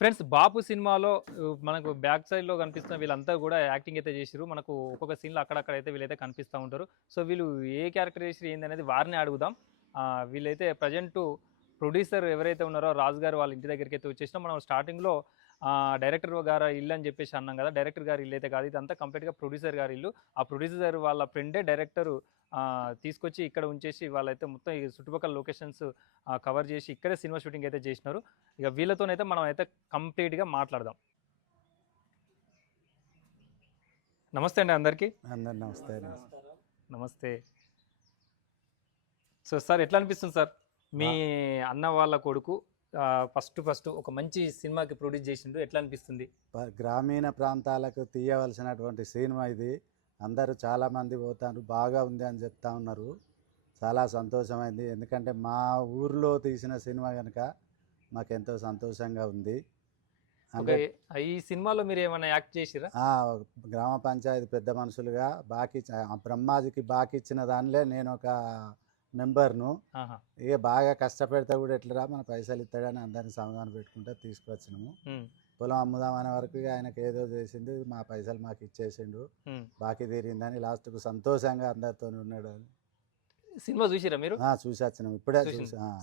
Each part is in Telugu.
ఫ్రెండ్స్ 'బాపు' సినిమాలో మనకు బ్యాక్ సైడ్‌లో కనిపిస్తున్న వీళ్ళంతా కూడా యాక్టింగ్ అయితే చేసిర్రు. మనకు ఒక్కొక్క సీన్‌లో అక్కడక్కడ అయితే వీళ్ళైతే కనిపిస్తా ఉంటారు. సో, వీళ్ళు ఏ క్యారెక్టర్ చేసిర్రు ఏందనేది వారినే అడుగుదాం. వీళ్ళైతే ప్రెజెంటు ప్రొడ్యూసర్ ఎవరైతే ఉన్నారో రాజు గారు వాళ్ళ ఇంటి దగ్గరికైతే వచ్చేసినాం. మనం స్టార్టింగ్‌లో డైరెక్టర్ గారి ఇల్లు అని చెప్పేసి అన్నాం కదా! డైరెక్టర్ గారి ఇల్లయితే కాదు. ఇదంతా కంప్లీట్‌గా ప్రొడ్యూసర్ గారి ఇల్లు. ఆ ప్రొడ్యూసర్ వాళ్ళ ఫ్రెండే డైరెక్టరు తీసుకొచ్చి ఇక్కడ ఉంచేసి వాళ్ళైతే మొత్తం ఈ చుట్టుపక్కల లొకేషన్స్ కవర్ చేసి ఇక్కడే సినిమా షూటింగ్ అయితే చేసినారు. ఇక వీళ్ళతోనైతే మనం అయితే కంప్లీట్‌గా మాట్లాడదాం. నమస్తే అండి అందరికీ. అందరు నమస్తే. నమస్తే. సో సార్ ఎట్లా అనిపిస్తుంది సార్? మీ అన్న వాళ్ళ కొడుకు ఫస్ట్ ఒక మంచి సినిమాకి ప్రొడ్యూస్ చేసిండు. ఎట్లా అనిపిస్తుంది? గ్రామీణ ప్రాంతాలకు తీయవలసినటువంటి సినిమా ఇది. అందరూ చాలామంది పోతారు, బాగా ఉంది అని చెప్తా ఉన్నారు. చాలా సంతోషమైంది. ఎందుకంటే మా ఊర్లో తీసిన సినిమా కనుక మాకెంతో సంతోషంగా ఉంది. ఈ సినిమాలో మీరు ఏమైనా యాక్ట్ చేసిరా? గ్రామ పంచాయతీ పెద్ద మనుషులుగా బ్రహ్మాజీకి బాకి ఇచ్చిన దానిలో నేను ఒక మెంబర్ను. ఇక బాగా కష్టపెడితే కూడా ఎట్లరా మన పైసలు ఇస్తాడని అందరిని సమాధానం పెట్టుకుంటే తీసుకొచ్చినాము. పొలం అమ్ముదామనే వరకు ఆయనకు ఏదో చేసిండు, మా పైసలు మాకు ఇచ్చేసిండు, బాకీ తీరిందని లాస్ట్కు సంతోషంగా అందరితో ఉన్నాడు. సినిమా చూసిరా మీరు? చూసి వచ్చినాం ఇప్పుడే.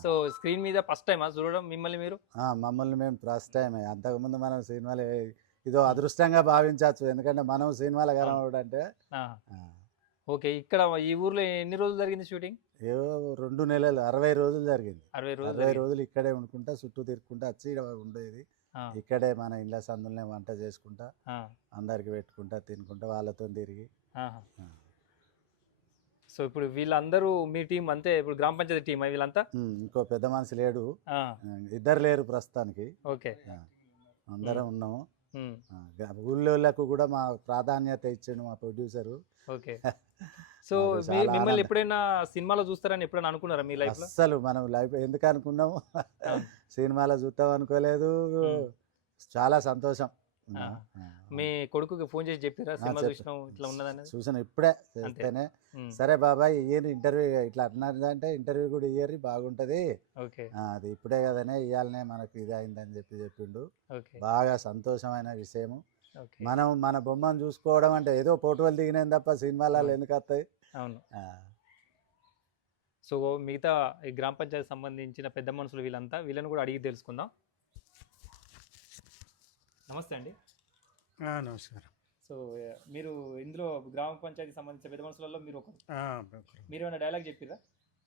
సో స్క్రీన్ మీద ఫస్ట్ టైం చూడడం మిమ్మల్ని మీరు? మమ్మల్ని మేము ఫస్ట్ టైం. అంతకుముందు మనం సినిమాలు ఇదో అదృష్టంగా భావించవచ్చు, ఎందుకంటే మనం సినిమాలు కనబడు అంటే. ఓకే, ఇక్కడ ఈ ఊర్లో ఎన్ని రోజులు జరిగింది షూటింగ్? 2 నెలలు 60 రోజులు జరిగింది. 60 రోజులు ఇక్కడే ఉండుకుంటా చుట్టూ తిరుక్కుంటా వచ్చి ఉండేది. ఇక్కడే మన ఇంట్లో సందులనే వంట చేసుకుంటా అందరికి పెట్టుకుంటా తినుకుంటా వాళ్ళతో తిరిగి. సో ఇప్పుడు వీళ్ళందరూ మీ టీం అంతే? ఇప్పుడు గ్రామ పంచాయతీ టీం వీళ్ళంతా? ఇంకో పెద్ద మనిషి లేడు, ఇద్దరు లేరు ప్రస్తుతానికి. ఓకే, అందరం ఉన్నాము. ఊళ్ళోళ్ళకు కూడా మా ప్రాధాన్యత ఇచ్చాడు మా ప్రొడ్యూసరు. ఓకే. సో మిమ్మల్ని ఎప్పుడైనా సినిమాలో చూస్తారని ఎప్పుడైనా అనుకున్నారా మీ లైఫ్ లో? అసలు మనం లైఫ్ ఎందుకు అనుకున్నాము, సినిమాలో చూస్తాం అనుకోలేదు. చాలా సంతోషం. మీ కొడుకుకి ఫోన్ చేసి చెప్పారా సినిమా చూసినాం ఇట్లా ఉన్నదని? చూసాను ఇప్పుడే చేస్తేనే. సరే బాబాయ్ ఇయ్యని ఇంటర్వ్యూ ఇట్లా అంటున్నారంటే ఇంటర్వ్యూ కూడా ఇయ్యరి బాగుంటది, అది ఇప్పుడే కదనే ఇయ్యాలనే మనకు ఇది అయిందని చెప్పిండు. బాగా సంతోషమైన విషయము. మనం మన బొమ్మను చూసుకోవడం అంటే ఏదో ఫోటోలు దిగినాయి తప్ప సినిమాలలో ఎందుకు వస్తాయి? అవును. సో మిగతా ఈ గ్రామ పంచాయతీ సంబంధించిన పెద్ద మనుషులు వీళ్ళని కూడా అడిగి తెలుసుకుందాం. నమస్తే అండి. నమస్కారం. సో మీరు ఇందులో గ్రామ పంచాయతీ సంబంధించిన పెద్ద మనుషులలో మీరు మీరు ఏమైనా డైలాగ్ చెప్పిరా?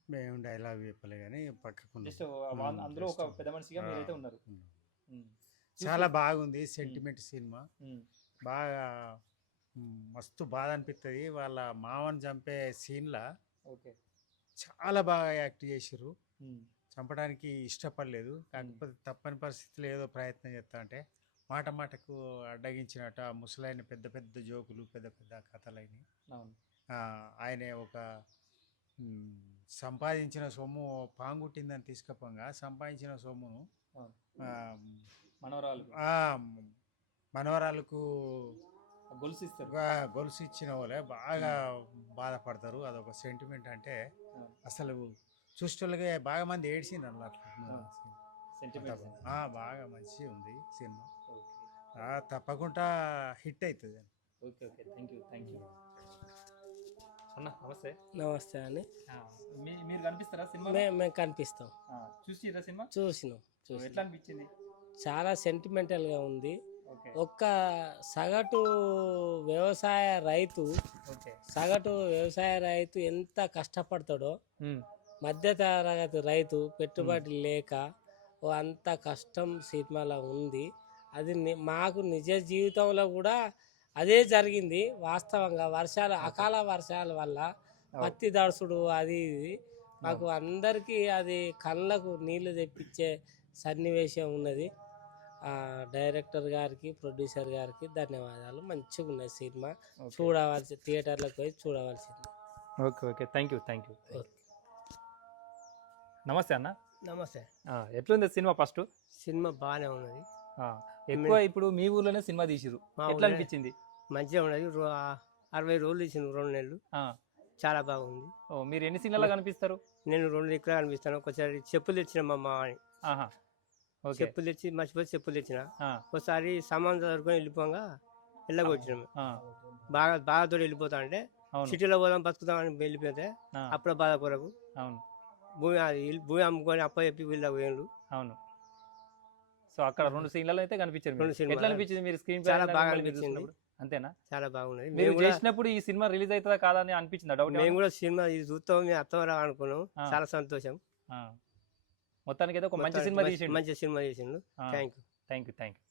మేము డైలాగ్ చెప్పలే కానీ పక్కకు జస్ట్ అందులో ఒక పెద్ద మనిషిగా మీరైతే ఉన్నారు. చాలా బాగుంది సెంటిమెంట్ సినిమా. బాగా మస్తు బాధ అనిపిస్తుంది. వాళ్ళ మామని చంపే సీన్లా చాలా బాగా యాక్ట్ చేసిర్రు. చంపడానికి ఇష్టపడలేదు, కాకపోతే తప్పని పరిస్థితుల్లో ఏదో ప్రయత్నం చేస్తా అంటే మాట మాటకు అడ్డగించినట్టు ఆ ముసలాయన పెద్ద పెద్ద జోకులు పెద్ద పెద్ద కథలైనవి. ఆయన ఒక సంపాదించిన సొమ్ము పాంగుట్టిందని తీసుకపోగా సంపాదించిన సొమ్మును మనవరాలకు గొలుసు ఇచ్చిన వాళ్ళే బాగా బాధపడతారు. అదొక సెంటిమెంట్. అంటే అసలు చూసేటోళ్ళకి బాగా మంది ఏడ్చిండ్రు అట్లా. బాగా మంచి ఉంది సినిమా, తప్పకుండా హిట్ అవుతుంది. ఓకే ఓకే, థ్యాంక్ యూ అన్న. నమస్తే. నమస్తే అండి. మీరు కనిపిస్తారా సినిమా? మేము కనిపిస్తాం. చూసిరా సినిమా? చూసినాం. ఎట్లా అనిపించింది? చాలా సెంటిమెంటల్గా ఉంది. ఒక్క సగటు వ్యవసాయ రైతు ఎంత కష్టపడతాడో, మధ్య తరగతి రైతు పెట్టుబడి లేక అంత కష్టం సినిమాలో ఉంది. అది మాకు నిజ జీవితంలో కూడా అదే జరిగింది. వాస్తవంగా అకాల వర్షాల వల్ల పత్తి దడుసుడు అది ఇది మాకు అందరికీ అది కళ్ళకు నీళ్లు తెప్పించే సన్నివేశం ఉన్నది. డైరెక్టర్ గారికి ప్రొడ్యూసర్ గారికి ధన్యవాదాలు. మంచిగా ఉన్నది సినిమా, చూడవలసి థియేటర్లకు పోయి చూడవలసింది. Okay okay, thank you. నమస్తే అన్న. నమస్తే. ఎట్లుంది సినిమా? ఫస్ట్ సినిమా బాగానే ఉన్నది. ఎక్కువ ఇప్పుడు మీ ఊర్లోనే సినిమా తీసిరు, ఎట్లా అనిపించింది? మంచిగా ఉన్నది. 60 రోజులు తీసిండు, 2 నెలలు. చాలా బాగుంది. మీరు ఎన్ని సీన్లలో కనిపిస్తారు? నేను 2 దిక్కులా కనిపిస్తాను. ఒకసారి చెప్పులు తెచ్చిన మా మామని ఓకే. చెప్పులు తెచ్చి మర్చిపోయి చెప్పులు తెచ్చిన. ఆ, ఒకసారి సామాన్ చదువుకొని వెళ్ళిపోగా వెళ్ళగొచ్చినాము. ఆ, బాధతో వెళ్ళిపోతా అంటే అవును. సిటీలో పోదాం బతుకుతాం అని వెళ్ళిపోతే ఆ, అప్పుడు బాధ కొరకు అవును. భూమి అమ్ముకొని అప్ప చెప్పి వీళ్ళ వేళ్ళు అవును. సో అక్కడ 2 సీన్లలో అయితే కనిపించారు మీరు. 2 సినిమాలు. ఎట్లా అనిపించింది మీరు స్క్రీన్ చాలా బాగా అనిపించింది. అంతేనా? చాలా బాగున్నది. మీరు మేము కూడా చేసినప్పుడు ఈ సినిమా రిలీజ్ అవుతుందా కాదా అని అనిపించిందా? డౌట్ మేము కూడా సినిమా ఇది చూస్తాం మేము అత్తవరా అనుకున్నాం. ఆ. చాలా సంతోషం. మొత్తానికి అయితే ఒక మంచి మొత్తానికి సినిమా తీసిండు. మంచి సినిమా చేసిండు. Thank you. Thank you.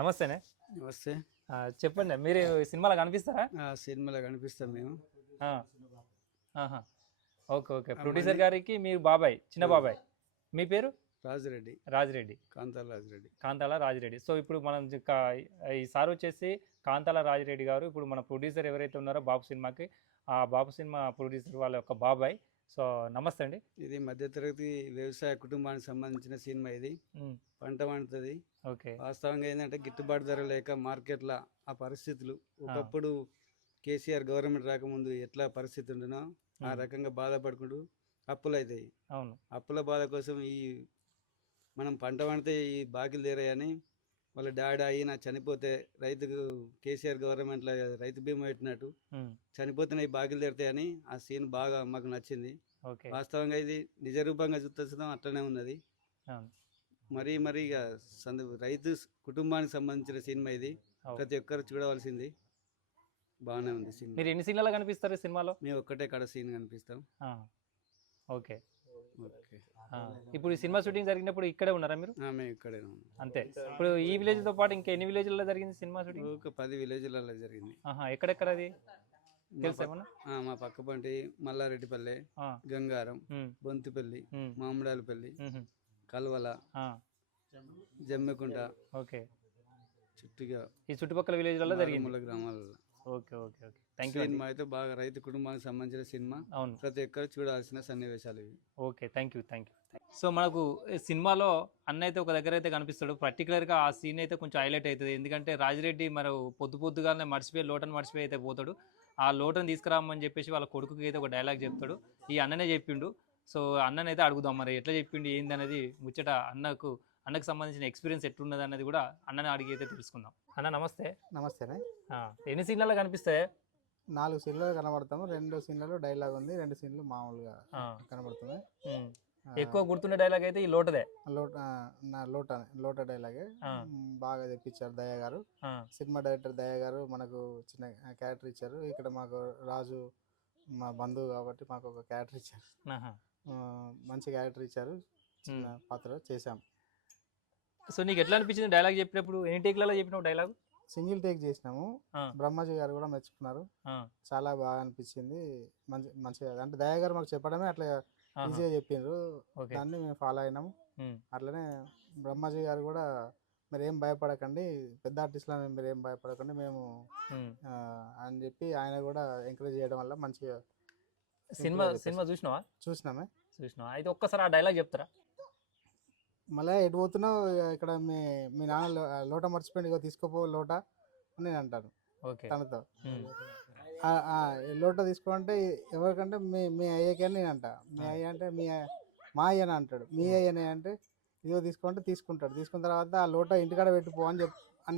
నమస్తేనే. నమస్తే. చెప్పండి, మీరు ఈ సినిమాలో కనిపిస్తారా? సినిమాలో కనిపిస్తాం మేము. ఆ, ఆహా. ఓకే. ప్రొడ్యూసర్ గారికి మీరు బాబాయ్, చిన్న బాబాయ్. మీ పేరు? రాజిరెడ్డి, రాజిరెడ్డి, కాంతాల రాజిరెడ్డి. కాంతాల రాజిరెడ్డి. సో ఇప్పుడు మనం ఈ సార్ వచ్చేసి కాంతాల రాజిరెడ్డి గారు ఇప్పుడు మన ప్రొడ్యూసర్ ఎవరైతే ఉన్నారో బాబు సినిమాకి, ఆ బాబు సినిమా ప్రొడ్యూసర్ వాళ్ళ యొక్క బాబాయ్. సో నమస్తే అండి. ఇది మధ్యతరగతి వ్యవసాయ కుటుంబానికి సంబంధించిన సినిమా. ఇది పంట పండుతుంది. ఓకే. వాస్తవంగా ఏంటంటే గిట్టుబాటు ధర లేక మార్కెట్లో ఆ పరిస్థితులు ఒకప్పుడు కేసీఆర్ గవర్నమెంట్ రాకముందు ఎట్లా పరిస్థితి ఉండనో ఆ రకంగా బాధపడుకుంటూ అప్పులు అవుతాయి. అవును. అప్పుల బాధ కోసం ఈ మనం పంట పండితే ఈ బాకీలు తీరాయని వాళ్ళ డాడీ అయిన చనిపోతే రైతుకు కేసీఆర్ గవర్నమెంట్లో రైతు బీమా పెట్టినట్టు చనిపోతున్న ఈ బాకీలు తీరుతాయని ఆ సీన్ బాగా మాకు నచ్చింది. ఓకే. వాస్తవంగా ఇది నిజ రూపంగా చూస్తున్నాం, అట్లనే ఉన్నది. అవును. మరీ ఇక రైతు కుటుంబానికి సంబంధించిన సినిమా ఇది. అవును. ప్రతి ఒక్కరు చూడవలసింది. బాగానే ఉంది సినిమా. మీరు ఎన్ని సీన్లలో కనిపిస్తారు సినిమాలో? మేము ఒక్కటే కడ సీన్ కనిపిస్తాం. ఓకే. ఓకే. ఇప్పుడు ఈ సినిమా షూటింగ్ జరిగినప్పుడు ఇక్కడే ఉన్నారా మీరు? మేము ఇక్కడే ఉన్నాం. అంతే. ఇప్పుడు ఈ విలేజ్ తో పాటు ఇంకా ఎన్ని విలేజ్లలో జరిగింది సినిమా షూటింగ్? ఒక 10 విలేజ్లలో జరిగింది. ఎక్కడెక్కడ అది తెలుసేమన్నా? మా పక్క పంటి మల్లారెడ్డిపల్లె, గంగారం, బొంతిపల్లి, మామిడాలపల్లి, కల్వల, జమ్మెకుంట, ఓకే, చుట్టుగా ఈ చుట్టుపక్కల విలేజ్లలో జరిగింది గ్రామాలలో. ఓకే. Thank you. సినిమా అయితే బాగా రైతు కుటుంబానికి సంబంధించిన సినిమా. అవును. ప్రతి ఒక్కరు చూడాల్సిన సన్నివేశాలు ఇవి. Okay, thank you. సో మనకు ఈ సినిమాలో అన్న అయితే ఒక దగ్గర అయితే కనిపిస్తాడు. పర్టికులర్గా ఆ సీన్ అయితే కొంచెం హైలైట్ అవుతుంది. ఎందుకంటే రాజిరెడ్డి మరి పొద్దుగానే లోటను మర్చిపోయి అయితే పోతాడు. ఆ లోటను తీసుకురామని చెప్పేసి వాళ్ళ కొడుకుకి అయితే ఒక డైలాగ్ చెప్తాడు. ఈ అన్ననే చెప్పిండు. సో అన్ననైతే అడుగుదాం మరి ఎట్లా చెప్పిండు ఏంది అనేది ముచ్చట. అన్నకు సంబంధించిన ఎక్స్పీరియన్స్ ఎట్లున్నది అన్నది కూడా అన్నని అడిగి అయితే తెలుసుకుందాం. అన్న నమస్తే. నమస్తేనే. ఎన్ని సీన్లలో కనిపిస్తాయి? 4 సీన్లలో కనబడతాము. 2 సీన్లలో డైలాగ్ ఉంది, 2 సీన్లు మామూలుగా కనబడుతున్నాయి. ఎక్కువ గుర్తున్న డైలాగ్ అయితే ఈ లోటదే. లోట డైలాగే బాగా తెప్పించారు దయ్య గారు. సినిమా డైరెక్టర్ దయ్య గారు మనకు చిన్న క్యారెక్టర్ ఇచ్చారు. ఇక్కడ మాకు రాజు మా బంధువు కాబట్టి మాకు ఒక క్యారెక్టర్ ఇచ్చారు. మంచి క్యారెక్టర్ ఇచ్చారు. చిన్న పాత్ర చేశాం. సో నీకు ఎట్లా అనిపించింది డైలాగ్ చెప్పినప్పుడు? ఎన్ని టేక్లలో చెప్పినావు డైలాగ్? సింగిల్ టేక్ చేసినాము. బ్రహ్మాజీ గారు కూడా మెచ్చుకున్నారు. చాలా బాగా అనిపించింది. మంచిగా అంటే దయ్య గారు మాకు చెప్పడమే అట్లా ఈజీగా చెప్పిండ్రు. దాన్ని మేము ఫాలో అయినాము. అట్లనే బ్రహ్మాజీ గారు కూడా మీరు ఏం భయపడకండి, పెద్ద ఆర్టిస్టులను మీరు ఏం భయపడకండి మేము అని చెప్పి ఆయన కూడా ఎంకరేజ్ చేయడం వల్ల మంచిగా సినిమా చూసినావా? చూసినామే. అయితే ఒక్కసారి ఆ డైలాగ్ చెప్తారా? మళ్ళీ ఎటు పోతున్నావు, ఇక్కడ మీ నాన్న లోట మర్చిపోయింది, ఇగో తీసుకోపో లోట అని నేను అంటాను తనతో. లోట తీసుకోమంటే ఎవరికంటే మీ అయ్యకని నేను అంట. మీ అయ్య అంటే మా అయ్యని అంటాడు. మీ అయ్యనే అంటే ఇదిగో తీసుకోమంటే తీసుకుంటాడు. తీసుకున్న తర్వాత ఆ లోట ఇంటికాడ పెట్టిపో అని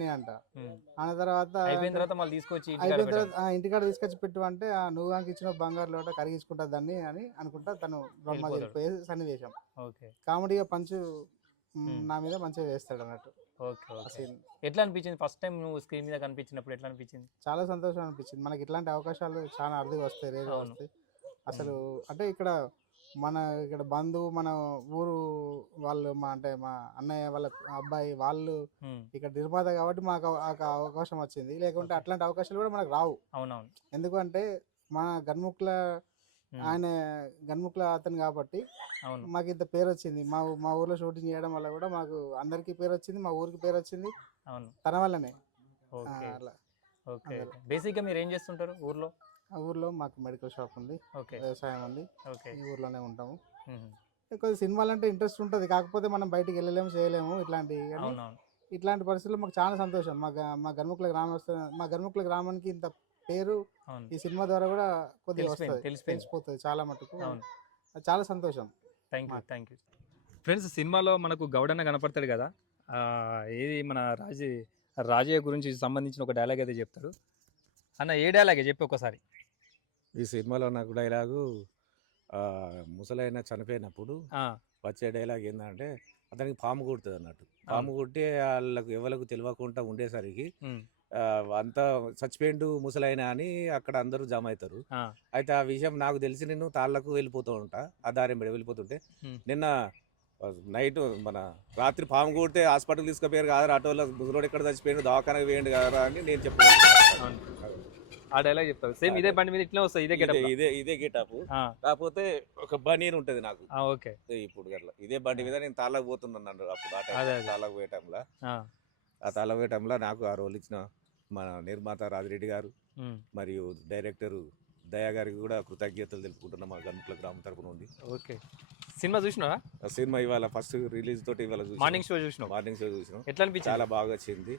నేను అంట. అన్న తర్వాత అయిపోయిన తర్వాత ఇంటికాడ తీసుకొచ్చి పెట్టు అంటే నువ్వు నాకు ఇచ్చిన బంగారు లోట కరిగించుకుంటా దాన్ని అని అనుకుంటా తను బ్రహ్మాజీ వెళ్ళిపోయే సన్నివేశం. కామెడీగా పంచు నా మీద మంచిగా వేస్తాడు అన్నట్టు. ఎట్లా అనిపించింది ఫస్ట్ టైం నువ్వు స్క్రీన్ మీద కనిపించినప్పుడు? ఎట్లా అనిపించింది? చాలా సంతోషం అనిపించింది. మనకి ఇట్లాంటి అవకాశాలు చాలా అరుదుగా వస్తాయి, రేరుగా వస్తాయి. అసలు అంటే ఇక్కడ బంధువు మన ఊరు వాళ్ళు మా అన్నయ్య వాళ్ళ అబ్బాయి వాళ్ళు ఇక్కడ నిర్మాత కాబట్టి మాకు అవకాశం వచ్చింది. లేకుంటే అట్లాంటి అవకాశాలు కూడా మనకు రావు. అవునవును. ఎందుకంటే మన గన్ముక్ల అతను కాబట్టి మాకు ఇంత పేరు వచ్చింది. మా ఊర్లో షూటింగ్ చేయడం వల్ల కూడా మాకు అందరికి పేరు వచ్చింది, మా ఊరికి పేరు వచ్చింది తన వల్లనే. బేసిక్ గా మీరు ఏం చేస్తుంటారు ఊర్లో? ఊర్లో మాకు మెడికల్ షాప్ ఉంది, వ్యవసాయం ఉంది, ఈ ఊర్లోనే ఉంటాము. కొద్ది సినిమాలు అంటే ఇంట్రెస్ట్ ఉంటుంది, కాకపోతే మనం బయటికి వెళ్ళలేము, చేయలేము. ఇట్లాంటి పరిస్థితుల్లో మాకు చాలా సంతోషం. మా గన్ముక్ల గ్రామానికి ఇంత పేరు ఈ సినిమా ద్వారా కూడా కొద్దిగా వస్తుంది, తెలిసిపోతుంది చాలా మటుకు. చాలా సంతోషం. Thank you. ఫ్రెండ్స్ సినిమాలో మనకు గౌడన్న కనపడతాడు కదా, ఏది మన రాజయ్య గురించి సంబంధించిన ఒక డైలాగ్ అయితే చెప్తాడు. అన్న ఏ డైలాగే చెప్పి ఒకసారి. ఈ సినిమాలో నాకు డైలాగు ముసలైన చనిపోయినప్పుడు వచ్చే డైలాగ్ ఏంటంటే అతనికి పాము కుడుతుంది అన్నట్టు. పాము కుట్టి వాళ్ళకు ఎవరికి తెలియకుండా ఉండేసరికి అంతా చచ్చిపోయిండు ముసలైన అని అక్కడ అందరూ జమ అవుతారు. అయితే ఆ విషయం నాకు తెలిసి నేను తాళ్ళకు వెళ్ళిపోతూ ఉంటా, ఆ దారి వెళ్ళిపోతుంటే నిన్న నైట్ మన రాత్రి పాము కొడితే హాస్పిటల్ తీసుకుపోయారు కదా, ఆటోలో ముసలోడు ఎక్కడ చచ్చిపోయిండు దవాఖానకు వేయండి కదా అని నేను చెప్పాను. ఆ డైలాగ్ చెప్తావు. సేమ్ ఇదే బండి మీద ఇట్లా వస్తుంది, ఇదే గెటప్. ఇదే గెటప్, కాకపోతే ఒక బనీర్ ఉంటది నాకు. ఓకే, ఇప్పుడు అట్లా ఇదే బండి మీద నేను తాళ్ళకు పోతున్నాను అప్పుడు. తాళ్ళకు పోయే టైంలో ఆ తాళ్ళకు పోయే టైంలో నాకు ఆ రోల్ ఇచ్చిన మన నిర్మాత రాజిరెడ్డి గారు మరియు డైరెక్టర్ దయా గారికి కూడా కృతజ్ఞతలు తెలుపుకుంటున్నాం మా గన్ముట్ల గ్రామం తరపు నుండి. ఓకే, సినిమా చూసినావా? సినిమా ఇవాళ ఫస్ట్ రిలీజ్ తోటి ఇవాళ మార్నింగ్ షో చూసినాం. ఎట్లా అనిపించింది? చాలా బాగా వచ్చింది.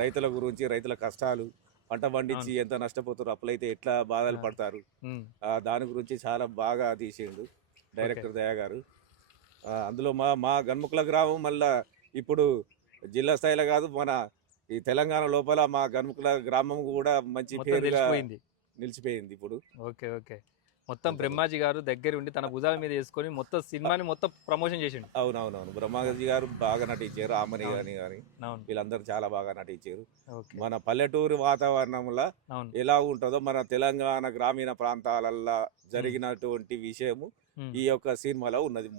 రైతుల గురించి, రైతుల కష్టాలు, పంట పండించి ఎంత నష్టపోతారు, అప్పులైతే ఎట్లా బాధలు పడతారు, దాని గురించి చాలా బాగా తీసిండు డైరెక్టర్ దయా గారు. అందులో మా గన్ముక్ల గ్రామం మళ్ళా ఇప్పుడు జిల్లా స్థాయిలో కాదు, మన ఈ తెలంగాణ లోపల మా గన్ముక్ల గ్రామం కూడా మంచి పేరుగా నిలిచిపోయింది ఇప్పుడు. ఓకే ఓకే, మొత్తం బ్రహ్మాజీ గారు దగ్గర ఉండి తన భుజాల మీద వేసుకొని మొత్తం సినిమాని మొత్తం ప్రమోషన్ చేసిండు. అవునవునవును, బ్రహ్మాజీ గారు బాగా నటించారు. ఆమని కానీ వీళ్ళందరూ చాలా బాగా నటించారు. మన పల్లెటూరు వాతావరణంలో ఎలా ఉంటుందో మన తెలంగాణ గ్రామీణ ప్రాంతాలల్లో జరిగినటువంటి విషయము ఈ యొక్క సినిమాలో ఉన్నది,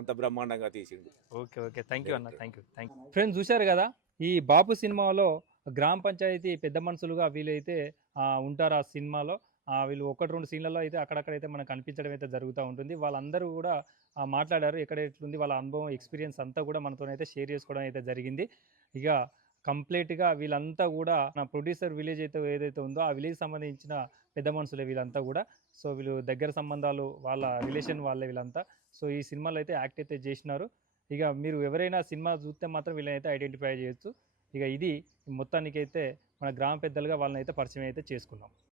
అంత బ్రహ్మాండంగా తీసిండు. ఓకే ఓకే, థ్యాంక్ యూ అన్న, థ్యాంక్ యూ. ఫ్రెండ్స్ చూశారు కదా, ఈ బాపు సినిమాలో గ్రామ పంచాయతీ పెద్ద మనుషులుగా వీళ్ళైతే ఉంటారు ఆ సినిమాలో. వీళ్ళు 1-2 సీన్లలో అయితే అక్కడక్కడైతే మనకు కనిపించడం అయితే జరుగుతూ ఉంటుంది. వాళ్ళందరూ కూడా మాట్లాడారు, ఎక్కడ ఎట్లుంది వాళ్ళ అనుభవం, ఎక్స్పీరియన్స్ అంతా కూడా మనతోనైతే షేర్ చేసుకోవడం అయితే జరిగింది. ఇక కంప్లీట్గా వీళ్ళంతా కూడా నా ప్రొడ్యూసర్ విలేజ్ అయితే ఏదైతే ఉందో ఆ విలేజ్ సంబంధించిన పెద్ద మనుషులే వీళ్ళంతా కూడా. సో వీళ్ళు దగ్గర సంబంధాలు, వాళ్ళ రిలేషన్ వాళ్ళే వీళ్ళంతా. సో ఈ సినిమాలో అయితే యాక్ట్ అయితే చేసినారు. ఇక మీరు ఎవరైనా సినిమా చూస్తే మాత్రం వీళ్ళనైతే ఐడెంటిఫై చేయొచ్చు. ఇక ఇది మొత్తానికైతే మన గ్రామ పెద్దలుగా వాళ్ళని అయితే పరిచయం అయితే చేసుకున్నాం.